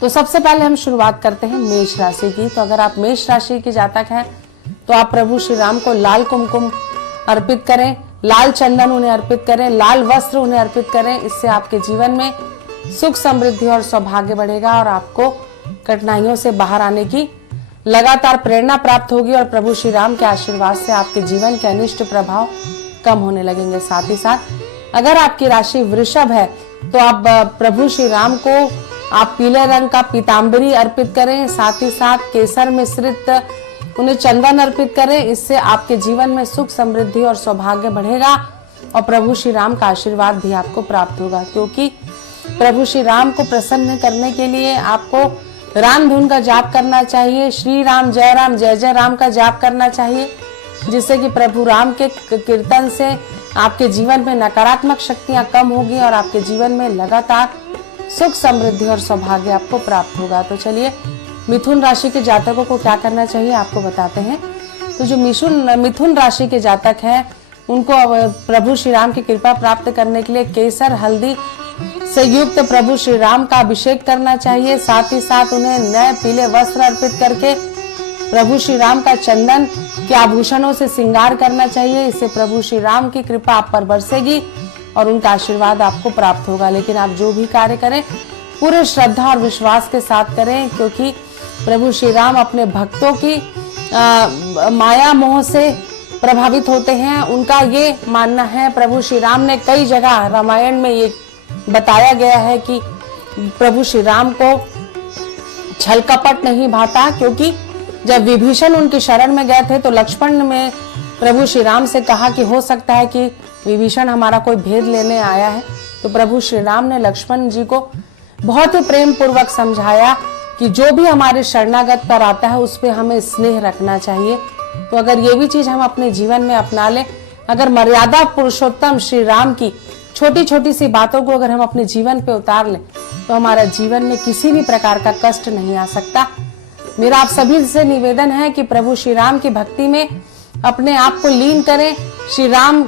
तो सबसे पहले हम शुरुआत करते हैं मेष राशि की। तो अगर आप मेष राशि के जातक हैं तो आप प्रभु श्री राम को लाल कुमकुम अर्पित करें, लाल चंदन उन्हें अर्पित करें, लाल वस्त्र उन्हें अर्पित करें। इससे आपके जीवन में सुख समृद्धि और सौभाग्य बढ़ेगा और आपको कठिनाइयों से बाहर आने की लगातार प्रेरणा प्राप्त होगी और प्रभु श्री राम के आशीर्वाद से आपके जीवन के अनिष्ट प्रभाव कम होने लगेंगे। साथ ही साथ अगर आपकी राशि वृषभ है तो आप प्रभु श्री राम को आप पीले रंग का पीताम्बरी अर्पित करें, साथ ही साथ केसर मिश्रित उन्हें चंदन अर्पित करें। इससे आपके जीवन में सुख समृद्धि और सौभाग्य बढ़ेगा और प्रभु श्री राम का आशीर्वाद भी आपको प्राप्त होगा, क्योंकि प्रभु श्री राम को प्रसन्न करने के लिए आपको राम धुन का जाप करना चाहिए, श्री राम जय जय राम का जाप करना चाहिए, जिससे कि प्रभु राम के कीर्तन से आपके जीवन में नकारात्मक शक्तियां कम होगी और आपके जीवन में लगातार सुख समृद्धि और सौभाग्य आपको प्राप्त होगा। तो चलिए मिथुन राशि के जातकों को क्या करना चाहिए आपको बताते हैं। तो जो मिथुन राशि के जातक हैं उनको प्रभु श्री राम की कृपा प्राप्त करने के लिए केसर हल्दी से युक्त प्रभु श्री राम का अभिषेक करना चाहिए। साथ ही साथ उन्हें नए पीले वस्त्र अर्पित करके प्रभु श्री राम का चंदन के आभूषणों से श्रृंगार करना चाहिए। इससे प्रभु श्री राम की कृपा आप पर बरसेगी और उनका आशीर्वाद आपको प्राप्त होगा। लेकिन आप जो भी कार्य करें पूरे श्रद्धा और विश्वास के साथ करें, क्योंकि प्रभु श्री राम अपने भक्तों की माया मोह से प्रभावित होते हैं। उनका ये मानना है, प्रभु श्री राम ने कई जगह रामायण में ये बताया गया है कि प्रभु श्री राम को छल कपट नहीं भाता, क्योंकि जब विभीषण उनकी शरण में गए थे तो लक्ष्मण ने प्रभु श्री राम से कहा कि हो सकता है कि विभीषण हमारा कोई भेद लेने आया है। तो प्रभु श्री राम ने लक्ष्मण जी को बहुत ही प्रेम पूर्वक समझाया कि जो भी हमारे शरणागत पर आता है उस पे हमें स्नेह रखना चाहिए। तो अगर ये भी चीज हम अपने जीवन में अपना लें, अगर मर्यादा पुरुषोत्तम श्री राम की छोटी छोटी सी बातों को अगर हम अपने जीवन पे उतार लें तो हमारा जीवन में किसी भी प्रकार का कष्ट नहीं आ सकता। मेरा आप सभी से निवेदन है कि प्रभु श्री राम की भक्ति में अपने आप को लीन करें। श्री राम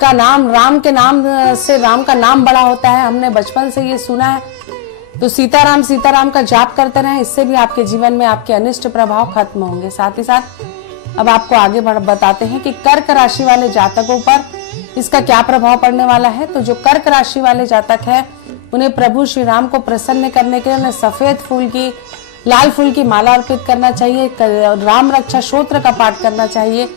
का नाम, राम के नाम से राम का नाम बड़ा होता है, हमने बचपन से ये सुना है। तो सीताराम का जाप करते रहें, इससे भी आपके जीवन में आपके अनिष्ट प्रभाव खत्म होंगे। साथ ही साथ अब आपको आगे बताते हैं कि कर्क राशि वाले जातकों पर इसका क्या प्रभाव पड़ने वाला है। तो जो कर्क राशि वाले जातक है उन्हें प्रभु श्री राम को प्रसन्न करने के लिए उन्हें सफेद फूल की, लाल फूल की माला अर्पित करना चाहिए, राम रक्षा स्तोत्र का पाठ करना चाहिए।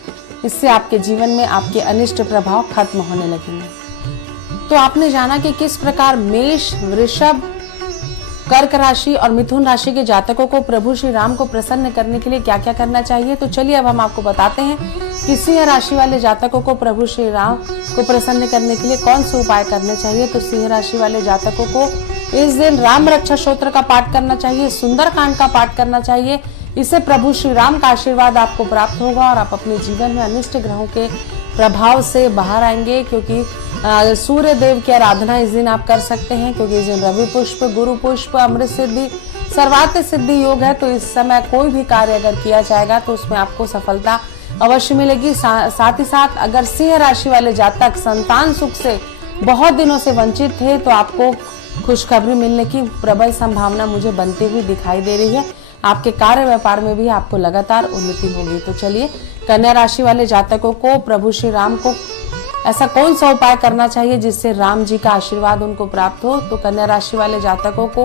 इससे आपके जीवन में आपके अनिष्ट प्रभाव खत्म होने लगेंगे। तो आपने जाना कि किस प्रकार मेष, वृषभ, कर्क राशि और मिथुन राशि के जातकों को प्रभु श्री राम को प्रसन्न करने के लिए क्या क्या करना चाहिए। तो चलिए अब हम आपको बताते हैं कि सिंह राशि वाले जातकों को प्रभु श्री राम को प्रसन्न करने के लिए कौन से उपाय करने चाहिए। तो सिंह राशि वाले जातकों को इस दिन राम रक्षा स्तोत्र का पाठ करना चाहिए, सुंदरकांड का पाठ करना चाहिए। इससे प्रभु श्री राम का आशीर्वाद आपको प्राप्त होगा और आप अपने जीवन में अनिष्ट ग्रहों के प्रभाव से बाहर आएंगे, क्योंकि सूर्य देव की आराधना इस दिन आप कर सकते हैं, क्योंकि इस दिन रवि पुष्प, गुरु पुष्प, अमृत सिद्धि, सर्वार्थ सिद्धि योग है। तो इस समय कोई भी कार्य अगर किया जाएगा तो उसमें आपको सफलता अवश्य मिलेगी। साथ ही साथ अगर सिंह राशि वाले जातक संतान सुख से बहुत दिनों से वंचित थे तो आपको खुशखबरी मिलने की प्रबल संभावना मुझे बनती हुई दिखाई दे रही है। आपके कार्य व्यापार में भी आपको लगातार उन्नति होगी। तो चलिए कन्या राशि वाले जातकों को प्रभु श्री राम को ऐसा कौन सा उपाय करना चाहिए जिससे राम जी का आशीर्वाद उनको प्राप्त हो। तो कन्या राशि वाले जातकों को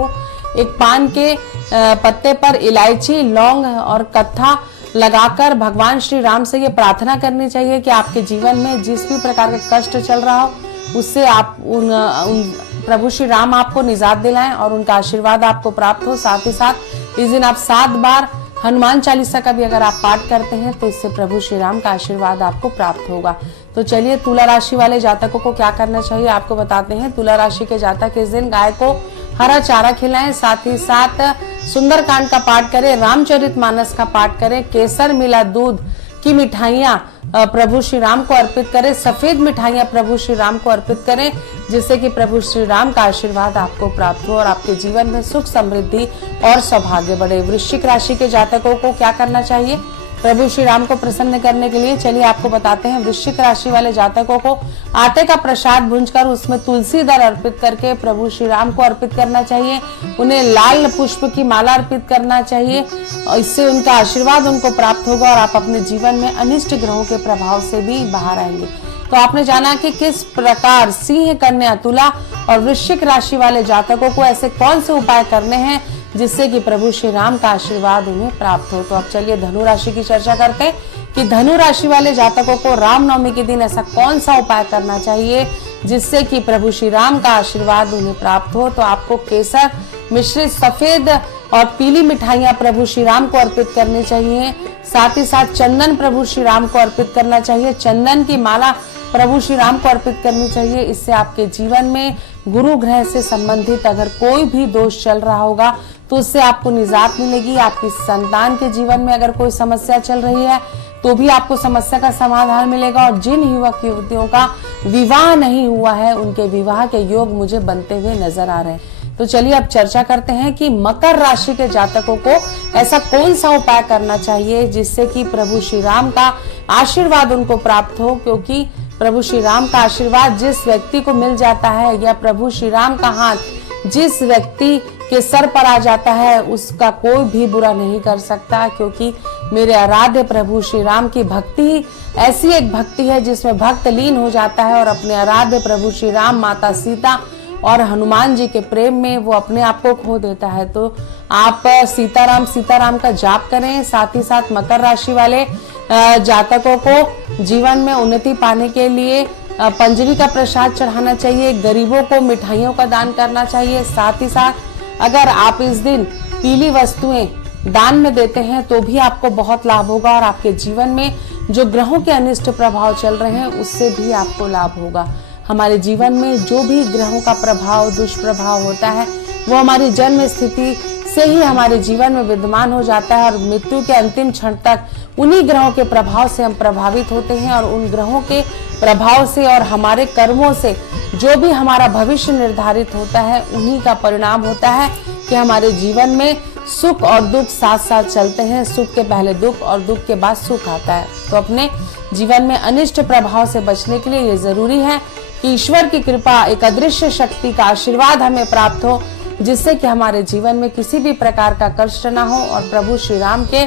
एक पान के पत्ते पर इलायची, लौंग और कत्था लगाकर भगवान श्री राम से ये प्रार्थना करनी चाहिए कि आपके जीवन में जिस भी प्रकार का कष्ट चल रहा हो उससे आप प्रभु श्री राम आपको निजात दिलाएं और उनका आशीर्वाद आपको प्राप्त हो। साथ ही साथ इस दिन आप 7 बार हनुमान चालीसा का भी अगर आप पाठ करते हैं तो इससे प्रभु श्री राम का आशीर्वाद आपको प्राप्त होगा। तो चलिए तुला राशि वाले जातकों को क्या करना चाहिए आपको बताते हैं। तुला राशि के जातक इस दिन गाय को हरा चारा खिलाएं, साथ ही साथ सुंदरकांड का पाठ करें, रामचरितमानस का पाठ करें, केसर मिला दूध की मिठाइयां प्रभु श्री राम को अर्पित करें, सफेद मिठाइयां प्रभु श्री राम को अर्पित करें, जिससे कि प्रभु श्री राम का आशीर्वाद आपको प्राप्त हो और आपके जीवन में सुख समृद्धि और सौभाग्य बढ़े। वृश्चिक राशि के जातकों को क्या करना चाहिए। प्रभु श्री राम को प्रसन्न करने के लिए चलिए आपको बताते हैं। वृश्चिक राशि वाले जातकों को आटे का प्रसाद भूंजकर उसमें तुलसी दल अर्पित करके प्रभु श्री राम को अर्पित करना चाहिए। उन्हें लाल पुष्प की माला अर्पित करना चाहिए और इससे उनका आशीर्वाद उनको प्राप्त होगा और आप अपने जीवन में अनिष्ट ग्रहों के प्रभाव से भी बाहर आएंगे। तो आपने जाना कि किस प्रकार सिंह, कन्या, तुला और वृश्चिक राशि वाले जातकों को ऐसे कौन से उपाय करने हैं जिससे कि प्रभु श्री राम का आशीर्वाद उन्हें प्राप्त हो। तो अब चलिए धनु राशि की चर्चा करते हैं कि धनु राशि वाले जातकों को रामनवमी के दिन ऐसा कौन सा उपाय करना चाहिए जिससे कि प्रभु श्री राम का आशीर्वाद उन्हें प्राप्त हो। तो आपको केसर मिश्रित सफेद और पीली मिठाइयां प्रभु श्री राम को अर्पित करनी चाहिए। साथ ही साथ चंदन प्रभु श्री राम को अर्पित करना चाहिए। चंदन की माला प्रभु श्री राम को अर्पित करनी चाहिए। इससे आपके जीवन में गुरु ग्रह से संबंधित अगर कोई भी दोष चल रहा होगा तो उससे आपको निजात मिलेगी। आपकी संतान के जीवन में अगर कोई समस्या चल रही है तो भी आपको समस्या का समाधान मिलेगा। और जिन युवक युवतियों का विवाह नहीं हुआ है उनके विवाह के योग मुझे बनते हुए नजर आ रहे हैं। तो चलिए अब चर्चा करते हैं कि मकर राशि के जातकों को ऐसा कौन सा उपाय करना चाहिए जिससे कि प्रभु श्री राम का आशीर्वाद उनको प्राप्त हो। क्योंकि प्रभु श्री राम का आशीर्वाद जिस व्यक्ति को मिल जाता है या प्रभु श्री राम का हाथ जिस व्यक्ति के सर पर आ जाता है उसका कोई भी बुरा नहीं कर सकता। क्योंकि मेरे आराध्य प्रभु श्री राम की भक्ति ही ऐसी एक भक्ति है जिसमें भक्त लीन हो जाता है और अपने आराध्य प्रभु श्री राम, माता सीता और हनुमान जी के प्रेम में वो अपने आप को खो देता है। तो आप सीताराम सीताराम का जाप करें। साथ ही साथ मकर राशि वाले जातकों को जीवन में उन्नति पाने के लिए पंजरी का प्रसाद चढ़ाना चाहिए। गरीबों को मिठाइयों का दान करना चाहिए। साथ ही साथ अगर आप इस दिन पीली वस्तुएं दान में देते हैं तो भी आपको बहुत लाभ होगा और आपके जीवन में जो ग्रहों के अनिष्ट प्रभाव चल रहे हैं उससे भी आपको लाभ होगा। हमारे जीवन में जो भी ग्रहों का प्रभाव, दुष्प्रभाव होता है वो हमारी जन्म स्थिति से ही हमारे जीवन में विद्यमान हो जाता है और मृत्यु के अंतिम क्षण तक उन्हीं ग्रहों के प्रभाव से हम प्रभावित होते हैं। और उन ग्रहों के प्रभाव से और हमारे कर्मों से जो भी हमारा भविष्य निर्धारित होता है उन्हीं का परिणाम होता है कि हमारे जीवन में सुख और दुख साथ साथ चलते हैं। सुख के पहले दुख और दुख के बाद सुख आता है। तो अपने जीवन में अनिष्ट प्रभाव से बचने के लिए ये जरूरी है कि ईश्वर की कृपा, एक अदृश्य शक्ति का आशीर्वाद हमें प्राप्त हो जिससे कि हमारे जीवन में किसी भी प्रकार का कष्ट ना हो और प्रभु श्री राम के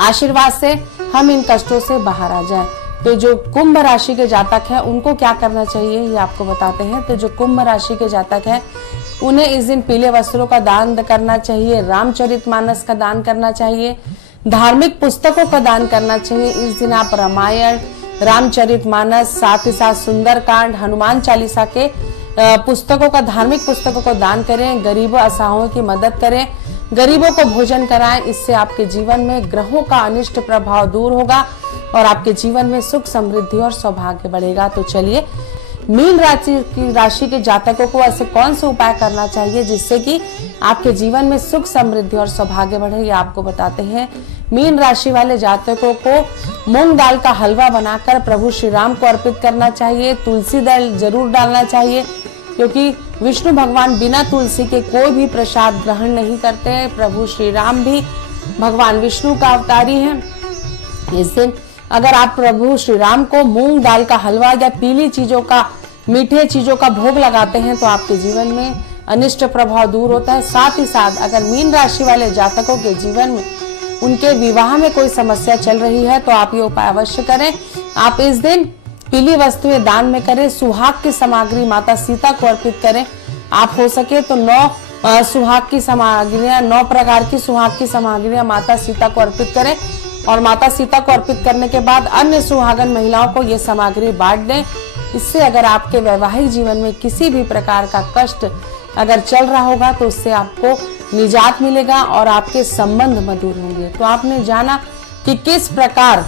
आशीर्वाद से हम इन कष्टों से बाहर आ जाएं। तो जो कुंभ राशि के जातक हैं उनको क्या करना चाहिए ये आपको बताते हैं। तो जो कुंभ राशि के जातक हैं उन्हें इस दिन पीले वस्त्रों का दान करना चाहिए। रामचरितमानस का दान करना चाहिए। धार्मिक पुस्तकों का दान करना चाहिए। इस दिन आप रामायण, रामचरितमानस, साथ ही साथ सुंदरकांड, हनुमान चालीसा के पुस्तकों का, धार्मिक पुस्तकों को दान करें। गरीबों असहायों की मदद करें। गरीबों को भोजन कराएं। इससे आपके जीवन में ग्रहों का अनिष्ट प्रभाव दूर होगा और आपके जीवन में सुख, समृद्धि और सौभाग्य बढ़ेगा। तो चलिए मीन राशि के जातकों को ऐसे कौन से उपाय करना चाहिए जिससे कि आपके जीवन में सुख, समृद्धि और सौभाग्य बढ़े, ये आपको बताते हैं। मीन राशि वाले जातकों को मूंग दाल का हलवा बनाकर प्रभु श्री राम को अर्पित करना चाहिए। तुलसी दल जरूर डालना चाहिए क्योंकि विष्णु भगवान बिना तुलसी के कोई भी प्रसाद ग्रहण नहीं करते हैं। प्रभु श्री राम भी भगवान विष्णु का अवतारी हैं। इस दिन अगर आप प्रभु श्री राम को मूंग दाल का हलवा या पीली चीजों का, मीठे चीजों का भोग लगाते हैं तो आपके जीवन में अनिष्ट प्रभाव दूर होता है। साथ ही साथ अगर मीन राशि वाले जातकों के जीवन में उनके विवाह में कोई समस्या चल रही है तो आप ये उपाय अवश्य करें। आप इस दिन पीली वस्तुएं दान में करें। सुहाग की सामग्री माता सीता को अर्पित करें। आप हो सके तो 9 सुहाग की सामग्रियां, 9 प्रकार की सुहाग की सामग्रियां माता सीता को अर्पित करें और माता सीता को अर्पित करने के बाद अन्य सुहागन महिलाओं को ये सामग्री बांट दें। इससे अगर आपके वैवाहिक जीवन में किसी भी प्रकार का कष्ट अगर चल रहा होगा तो उससे आपको निजात मिलेगा और आपके संबंध मधुर होंगे। तो आपने जाना कि किस प्रकार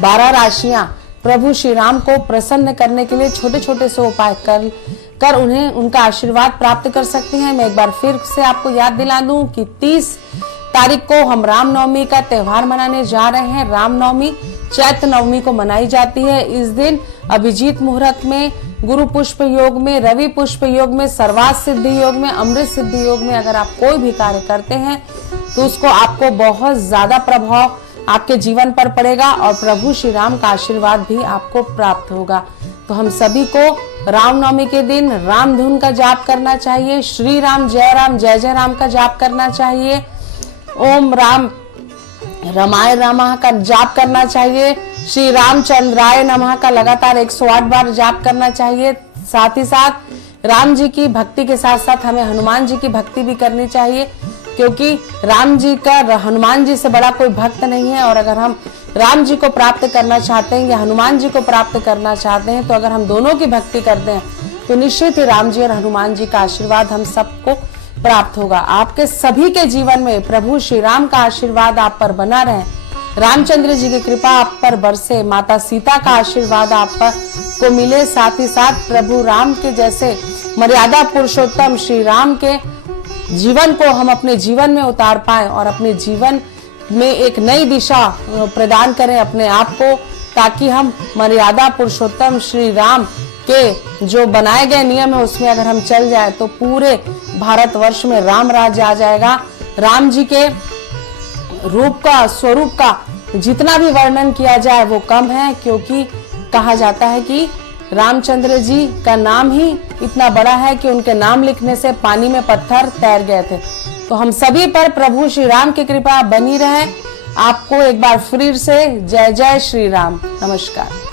12 राशियां प्रभु श्री राम को प्रसन्न करने के लिए छोटे छोटे से उपाय कर उन्हें उनका आशीर्वाद प्राप्त कर सकती हैं। मैं एक बार फिर से आपको याद दिला दूं कि 30 तारीख को हम रामनवमी का त्योहार मनाने जा रहे हैं। रामनवमी चैत्र नवमी को मनाई जाती है। इस दिन अभिजीत मुहूर्त में, गुरु पुष्प योग में, रवि पुष्प योग में, सर्वार्थ सिद्धि योग में, अमृत सिद्धि योग में अगर आप कोई भी कार्य करते हैं तो उसको आपको बहुत ज्यादा प्रभाव आपके जीवन पर पड़ेगा और प्रभु श्री राम का आशीर्वाद भी आपको प्राप्त होगा। तो हम सभी को रामनवमी के दिन राम धुन का जाप करना चाहिए, श्री राम जय जय राम का जाप करना चाहिए, ओम राम रमाय नमः का जाप करना चाहिए, श्री रामचंद्राय नमः का लगातार 108 बार जाप करना चाहिए। साथ ही साथ राम जी की भक्ति के साथ साथ हमें हनुमान जी की भक्ति भी करनी चाहिए, क्योंकि राम जी का हनुमान जी से बड़ा कोई भक्त नहीं है। और अगर हम राम जी को प्राप्त करना चाहते हैं या हनुमान जी को प्राप्त करना चाहते हैं, तो अगर हम दोनों की भक्ति करते हैं तो निश्चित ही राम जी और हनुमान जी का आशीर्वाद हम सबको प्राप्त होगा। आपके सभी के जीवन में प्रभु श्री राम का आशीर्वाद आप पर बना रहे, रामचंद्र जी की कृपा आप पर बरसे, माता सीता का आशीर्वाद आप पर को मिले। साथ ही साथ प्रभु राम के जैसे मर्यादा पुरुषोत्तम श्री राम के जीवन को हम अपने जीवन में उतार पाए और अपने जीवन में एक नई दिशा प्रदान करें अपने आप को, ताकि हम मर्यादा पुरुषोत्तम श्री राम के जो बनाए गए नियम है उसमें अगर हम चल जाए तो पूरे भारतवर्ष में राम राज्य आ जाएगा। राम जी के रूप का स्वरूप का जितना भी वर्णन किया जाए वो कम है, क्योंकि कहा जाता है कि रामचंद्र जी का नाम ही इतना बड़ा है कि उनके नाम लिखने से पानी में पत्थर तैर गए थे। तो हम सभी पर प्रभु श्री राम की कृपा बनी रहे। आपको एक बार फिर से जय जय श्री राम। नमस्कार।